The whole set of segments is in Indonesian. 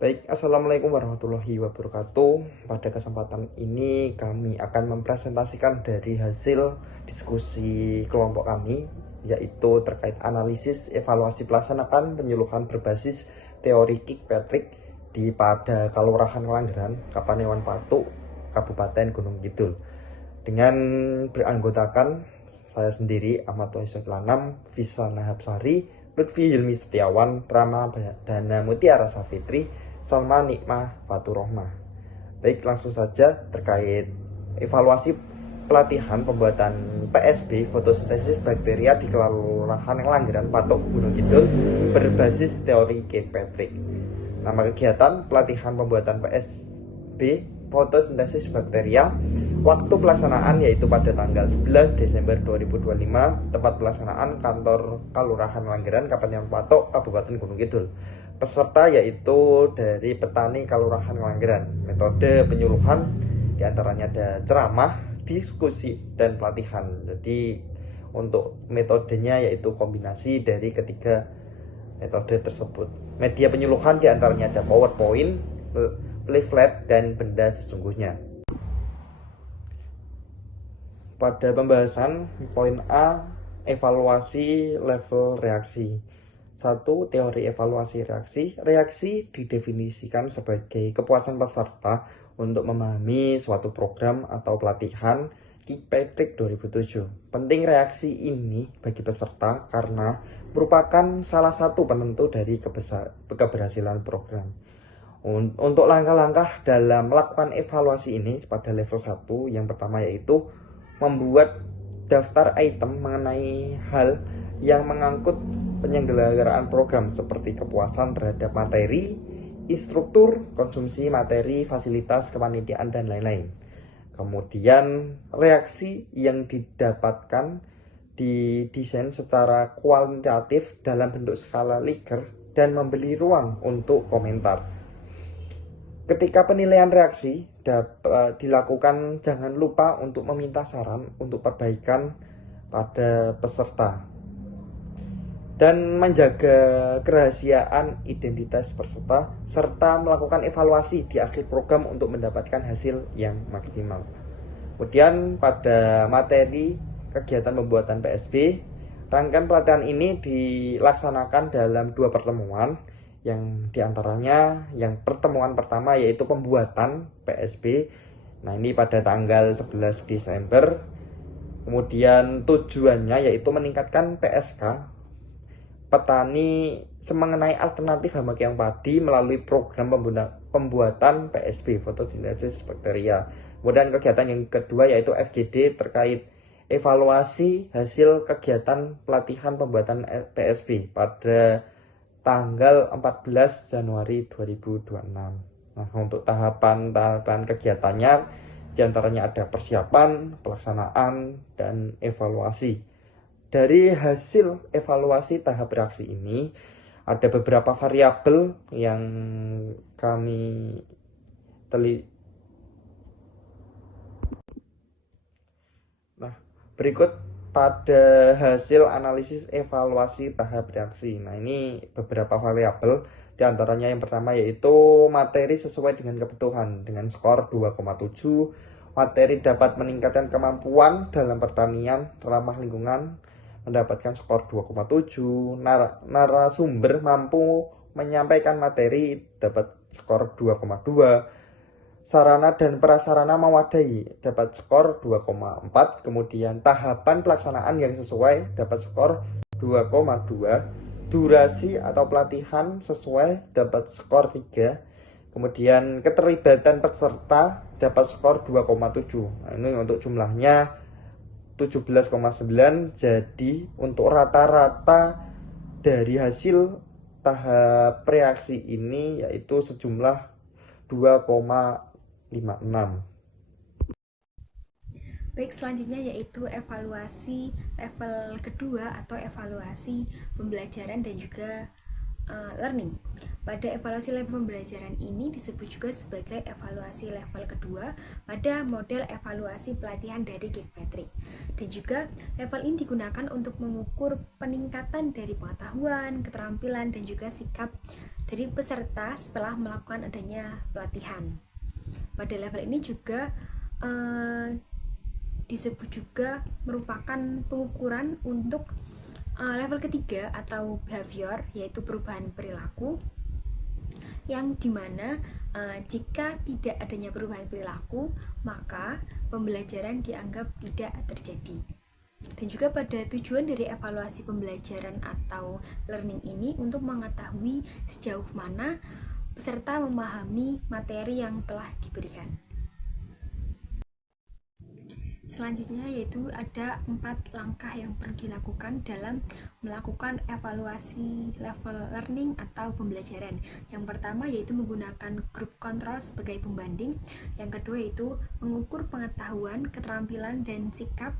Baik, Assalamualaikum warahmatullahi wabarakatuh. Pada kesempatan ini kami akan mempresentasikan dari hasil diskusi kelompok kami, yaitu terkait analisis evaluasi pelaksanaan penyuluhan berbasis teori Kirkpatrick pada Kelurahan Langgeran, Kapanewon Patu, Kabupaten Gunung Kidul. Dengan beranggotakan saya sendiri, Ahmad Wahyu Lanam, Visa Nahabsari, Lutfi Hilmi Setiawan, Rama Dana Mutiara Safitri, Salma Nikmah Faturohmah. Baik, langsung saja terkait evaluasi pelatihan pembuatan PSB fotosintesis bakteria di Kelurahan Langgeran Patok Gunung Kidul berbasis teori Kirkpatrick. Nama kegiatan pelatihan pembuatan PSB fotosintesis bakteria. Waktu pelaksanaan yaitu pada tanggal 11 Desember 2025, tempat pelaksanaan kantor Kelurahan Langgeran, Kapanewon Patok, Kabupaten Gunung Kidul. Peserta yaitu dari petani Kelurahan Langgeran. Metode penyuluhan diantaranya ada ceramah, diskusi, dan pelatihan. Jadi untuk metodenya yaitu kombinasi dari ketiga metode tersebut. Media penyuluhan diantaranya ada PowerPoint, leaflet, dan benda sesungguhnya. Pada pembahasan poin A, evaluasi level reaksi. 1. Teori evaluasi reaksi. Reaksi didefinisikan sebagai kepuasan peserta untuk memahami suatu program atau pelatihan Kirkpatrick 2007. Penting reaksi ini bagi peserta karena merupakan salah satu penentu dari keberhasilan program. Untuk langkah-langkah dalam melakukan evaluasi ini pada level 1, yang pertama yaitu membuat daftar item mengenai hal yang mengangkut penyelenggaraan program seperti kepuasan terhadap materi, instruktur, konsumsi materi, fasilitas, kepanitiaan, dan lain-lain. Kemudian reaksi yang didapatkan didesain secara kualitatif dalam bentuk skala Likert dan memberi ruang untuk komentar. Ketika penilaian reaksi dapat dilakukan, jangan lupa untuk meminta saran untuk perbaikan pada peserta dan menjaga kerahasiaan identitas peserta serta melakukan evaluasi di akhir program untuk mendapatkan hasil yang maksimal. Kemudian pada materi kegiatan pembuatan PSB, rangkaian pelatihan ini dilaksanakan dalam 2 pertemuan, yang diantaranya yang pertemuan pertama yaitu pembuatan PSB. Nah, ini pada tanggal 11 Desember. Kemudian tujuannya yaitu meningkatkan PSK petani mengenai alternatif hama keong padi melalui program pembuatan PSB fotosintesis bakteria. Kemudian kegiatan yang kedua yaitu FGD terkait evaluasi hasil kegiatan pelatihan pembuatan PSB pada tanggal 14 Januari 2026. Nah, untuk tahapan kegiatannya diantaranya ada persiapan, pelaksanaan, dan evaluasi. Dari hasil evaluasi tahap reaksi ini, ada beberapa variabel yang kami teliti. Nah, berikut pada hasil analisis evaluasi tahap reaksi. Nah, ini beberapa variabel. Di antaranya yang pertama yaitu materi sesuai dengan kebutuhan dengan skor 2,7. Materi dapat meningkatkan kemampuan dalam pertanian ramah lingkungan mendapatkan skor 2,7. Narasumber mampu menyampaikan materi dapat skor 2,2. Sarana dan prasarana memadai dapat skor 2,4. Kemudian tahapan pelaksanaan yang sesuai dapat skor 2,2. Durasi atau pelatihan sesuai dapat skor 3. Kemudian keterlibatan peserta dapat skor 2,7. Nah, ini untuk jumlahnya 17,9. Jadi untuk rata-rata dari hasil tahap reaksi ini yaitu sejumlah 2,56. Baik, selanjutnya yaitu evaluasi level kedua atau evaluasi pembelajaran dan juga learning. Pada evaluasi level pembelajaran ini disebut juga sebagai evaluasi level kedua pada model evaluasi pelatihan dari Kirkpatrick. Dan juga level ini digunakan untuk mengukur peningkatan dari pengetahuan, keterampilan, dan juga sikap dari peserta setelah melakukan adanya pelatihan. Pada level ini juga disebut juga merupakan pengukuran untuk level ketiga atau behavior, yaitu perubahan perilaku, yang dimana jika tidak adanya perubahan perilaku maka pembelajaran dianggap tidak terjadi. Dan juga pada tujuan dari evaluasi pembelajaran atau learning ini untuk mengetahui sejauh mana peserta memahami materi yang telah diberikan. Selanjutnya yaitu ada 4 langkah yang perlu dilakukan dalam melakukan evaluasi level learning atau pembelajaran. Yang pertama yaitu menggunakan group control sebagai pembanding. Yang kedua yaitu mengukur pengetahuan, keterampilan, dan sikap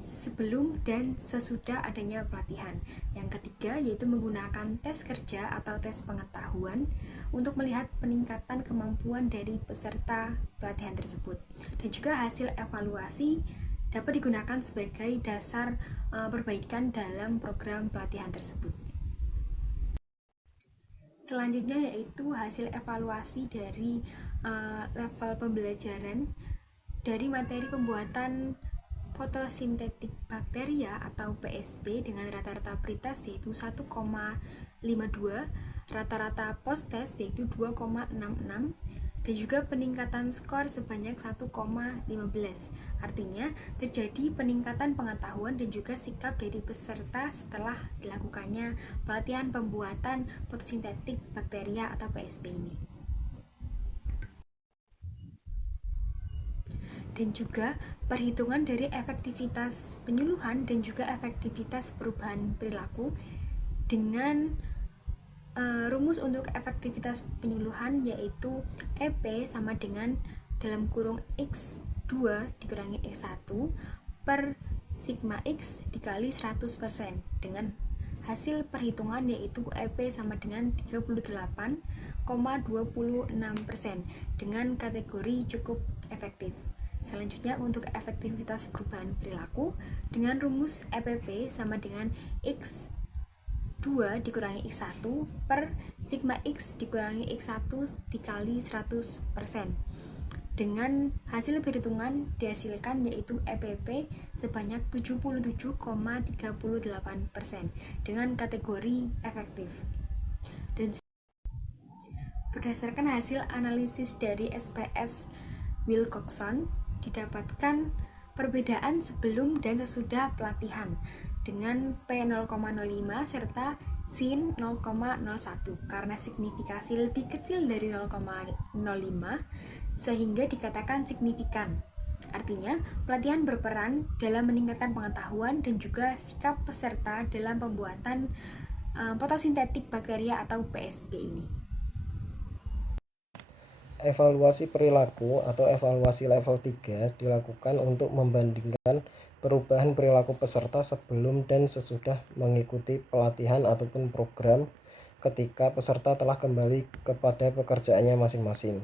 sebelum dan sesudah adanya pelatihan. Yang ketiga yaitu menggunakan tes kerja atau tes pengetahuan untuk melihat peningkatan kemampuan dari peserta pelatihan tersebut. Dan juga hasil evaluasi dapat digunakan sebagai dasar perbaikan dalam program pelatihan tersebut. Selanjutnya yaitu hasil evaluasi dari level pembelajaran dari materi pembuatan fotosintetik bakteria atau PSB dengan rata-rata pretest yaitu 1,52, rata-rata post-test yaitu 2,66, dan juga peningkatan skor sebanyak 1,15. Artinya terjadi peningkatan pengetahuan dan juga sikap dari peserta setelah dilakukannya pelatihan pembuatan fotosintetik bakteria atau PSB ini. Dan juga perhitungan dari efektivitas penyuluhan dan juga efektivitas perubahan perilaku dengan rumus untuk efektivitas penyuluhan yaitu EP sama dengan dalam kurung X2 dikurangi X1 per sigma X dikali 100% dengan hasil perhitungan yaitu EP sama dengan 38,26% dengan kategori cukup efektif. Selanjutnya untuk efektivitas perubahan perilaku dengan rumus EPP sama dengan X2 dikurangi X1 per sigma X dikurangi X1 dikali 100%. Dengan hasil perhitungan dihasilkan yaitu EPP sebanyak 77,38% dengan kategori efektif. Dan berdasarkan hasil analisis dari SPS Wilcoxon didapatkan perbedaan sebelum dan sesudah pelatihan dengan P0,05 serta sin 0,01 karena signifikasi lebih kecil dari 0,05 sehingga dikatakan signifikan. Artinya, pelatihan berperan dalam meningkatkan pengetahuan dan juga sikap peserta dalam pembuatan fotosintetik bakteria atau PSB ini. Evaluasi perilaku atau evaluasi level 3 dilakukan untuk membandingkan perubahan perilaku peserta sebelum dan sesudah mengikuti pelatihan ataupun program ketika peserta telah kembali kepada pekerjaannya masing-masing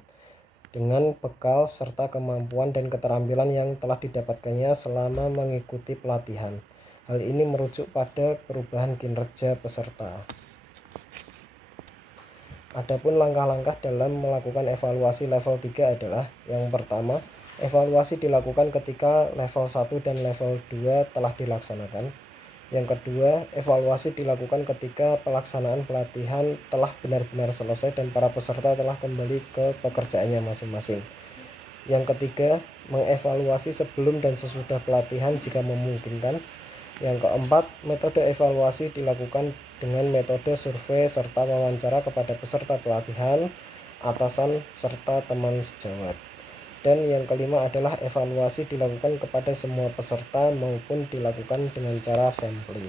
dengan bekal serta kemampuan dan keterampilan yang telah didapatkannya selama mengikuti pelatihan. Hal ini merujuk pada perubahan kinerja peserta. Adapun langkah-langkah dalam melakukan evaluasi level 3 adalah yang pertama, evaluasi dilakukan ketika level 1 dan level 2 telah dilaksanakan. Yang kedua, evaluasi dilakukan ketika pelaksanaan pelatihan telah benar-benar selesai dan para peserta telah kembali ke pekerjaannya masing-masing. Yang ketiga, mengevaluasi sebelum dan sesudah pelatihan jika memungkinkan. Yang keempat, metode evaluasi dilakukan dengan metode survei serta wawancara kepada peserta pelatihan, atasan, serta teman sejawat. Dan yang kelima adalah evaluasi dilakukan kepada semua peserta maupun dilakukan dengan cara sampling.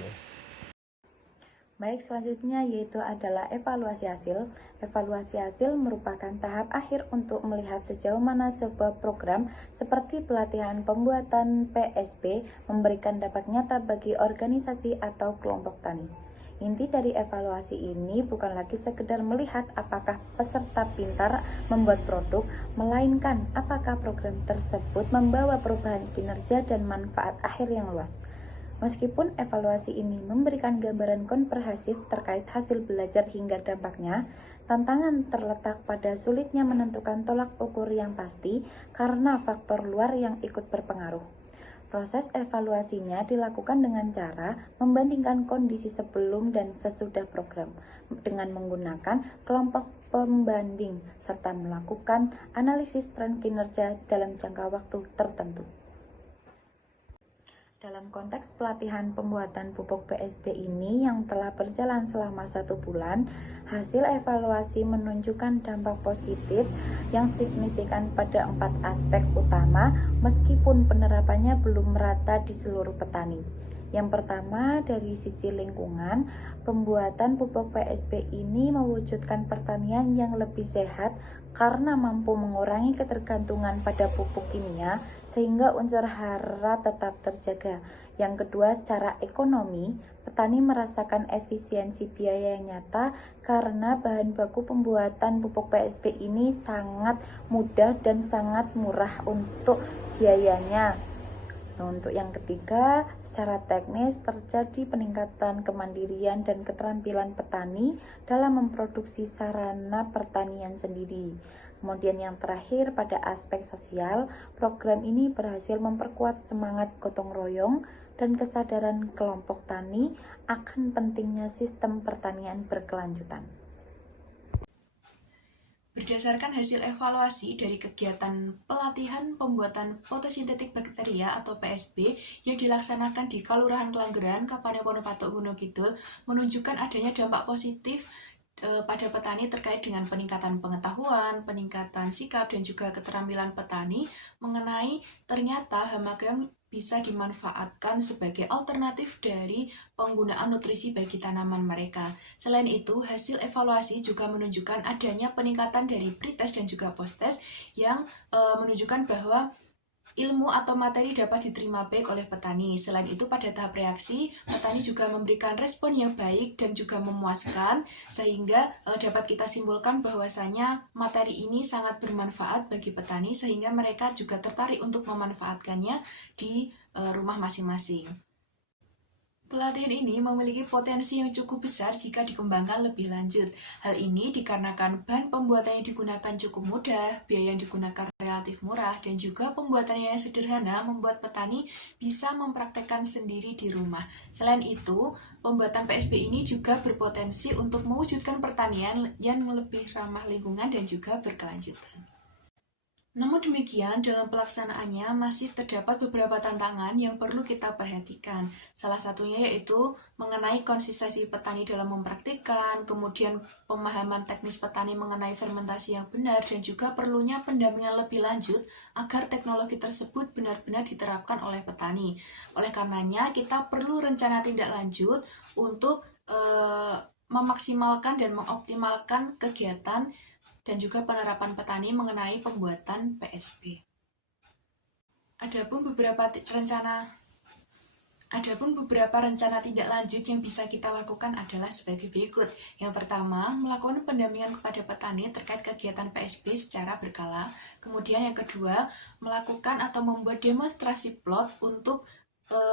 Baik, selanjutnya yaitu adalah evaluasi hasil. Evaluasi hasil merupakan tahap akhir untuk melihat sejauh mana sebuah program seperti pelatihan pembuatan PSB memberikan dampak nyata bagi organisasi atau kelompok tani. Inti dari evaluasi ini bukan lagi sekedar melihat apakah peserta pintar membuat produk, melainkan apakah program tersebut membawa perubahan kinerja dan manfaat akhir yang luas. Meskipun evaluasi ini memberikan gambaran komprehensif terkait hasil belajar hingga dampaknya, Tantangan terletak pada sulitnya menentukan tolak ukur yang pasti karena faktor luar yang ikut berpengaruh. Proses evaluasinya dilakukan dengan cara membandingkan kondisi sebelum dan sesudah program dengan menggunakan kelompok pembanding serta melakukan analisis tren kinerja dalam jangka waktu tertentu. Dalam konteks pelatihan pembuatan pupuk PSB ini yang telah berjalan selama 1 bulan, hasil evaluasi menunjukkan dampak positif yang signifikan pada 4 aspek utama meskipun penerapannya belum merata di seluruh petani. Yang pertama, dari sisi lingkungan, pembuatan pupuk PSB ini mewujudkan pertanian yang lebih sehat karena mampu mengurangi ketergantungan pada pupuk kimia sehingga unsur hara tetap terjaga. Yang kedua, secara ekonomi, petani merasakan efisiensi biaya yang nyata karena bahan baku pembuatan pupuk PSB ini sangat mudah dan sangat murah untuk biayanya. Untuk yang ketiga, secara teknis terjadi peningkatan kemandirian dan keterampilan petani dalam memproduksi sarana pertanian sendiri. Kemudian yang terakhir, pada aspek sosial, program ini berhasil memperkuat semangat gotong royong dan kesadaran kelompok tani akan pentingnya sistem pertanian berkelanjutan. Berdasarkan hasil evaluasi dari kegiatan pelatihan pembuatan fotosintetik bakteria atau PSB yang dilaksanakan di Kalurahan Kelanggeran, Kapanewon Patok Gunung Kidul, menunjukkan adanya dampak positif pada petani terkait dengan peningkatan pengetahuan, peningkatan sikap, dan juga keterampilan petani mengenai ternyata hama keong bisa dimanfaatkan sebagai alternatif dari penggunaan nutrisi bagi tanaman mereka. Selain itu, hasil evaluasi juga menunjukkan adanya peningkatan dari pretest dan juga posttest yang menunjukkan bahwa ilmu atau materi dapat diterima baik oleh petani. Selain itu, pada tahap reaksi, petani juga memberikan respon yang baik dan juga memuaskan, sehingga dapat kita simpulkan bahwasanya materi ini sangat bermanfaat bagi petani, sehingga mereka juga tertarik untuk memanfaatkannya di rumah masing-masing. Pelatihan ini memiliki potensi yang cukup besar jika dikembangkan lebih lanjut. Hal ini dikarenakan bahan pembuatannya digunakan cukup mudah, biaya yang digunakan relatif murah, dan juga pembuatannya yang sederhana membuat petani bisa mempraktekkan sendiri di rumah. Selain itu, pembuatan PSB ini juga berpotensi untuk mewujudkan pertanian yang lebih ramah lingkungan dan juga berkelanjutan. Namun demikian, dalam pelaksanaannya masih terdapat beberapa tantangan yang perlu kita perhatikan. Salah satunya yaitu mengenai konsistensi petani dalam mempraktikkan, kemudian pemahaman teknis petani mengenai fermentasi yang benar, dan juga perlunya pendampingan lebih lanjut agar teknologi tersebut benar-benar diterapkan oleh petani. Oleh karenanya, kita perlu rencana tindak lanjut untuk memaksimalkan dan mengoptimalkan kegiatan dan juga penerapan petani mengenai pembuatan PSB. Adapun beberapa rencana tindak lanjut yang bisa kita lakukan adalah sebagai berikut. Yang pertama, melakukan pendampingan kepada petani terkait kegiatan PSB secara berkala. Kemudian yang kedua, melakukan atau membuat demonstrasi plot untuk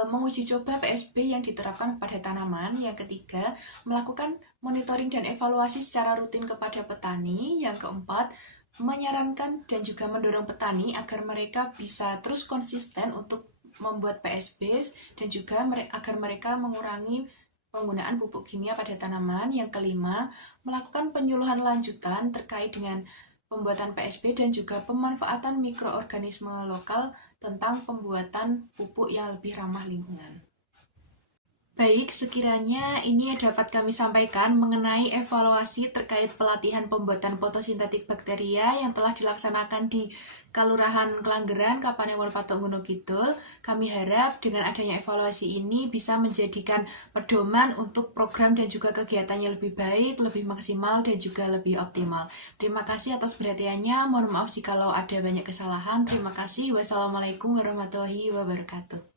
menguji coba PSB yang diterapkan pada tanaman. Yang ketiga, melakukan monitoring dan evaluasi secara rutin kepada petani. Yang keempat, menyarankan dan juga mendorong petani agar mereka bisa terus konsisten untuk membuat PSB dan juga agar mereka mengurangi penggunaan pupuk kimia pada tanaman. Yang kelima, melakukan penyuluhan lanjutan terkait dengan pembuatan PSB dan juga pemanfaatan mikroorganisme lokal tentang pembuatan pupuk yang lebih ramah lingkungan. Baik, sekiranya ini yang dapat kami sampaikan mengenai evaluasi terkait pelatihan pembuatan fotosintetik bakteria yang telah dilaksanakan di Kalurahan Kelanggeran, Kapanewon Patok Gunung Kidul. Kami harap dengan adanya evaluasi ini bisa menjadikan pedoman untuk program dan juga kegiatannya lebih baik, lebih maksimal, dan juga lebih optimal. Terima kasih atas perhatiannya. Mohon maaf jika ada banyak kesalahan. Terima kasih. Wassalamualaikum warahmatullahi wabarakatuh.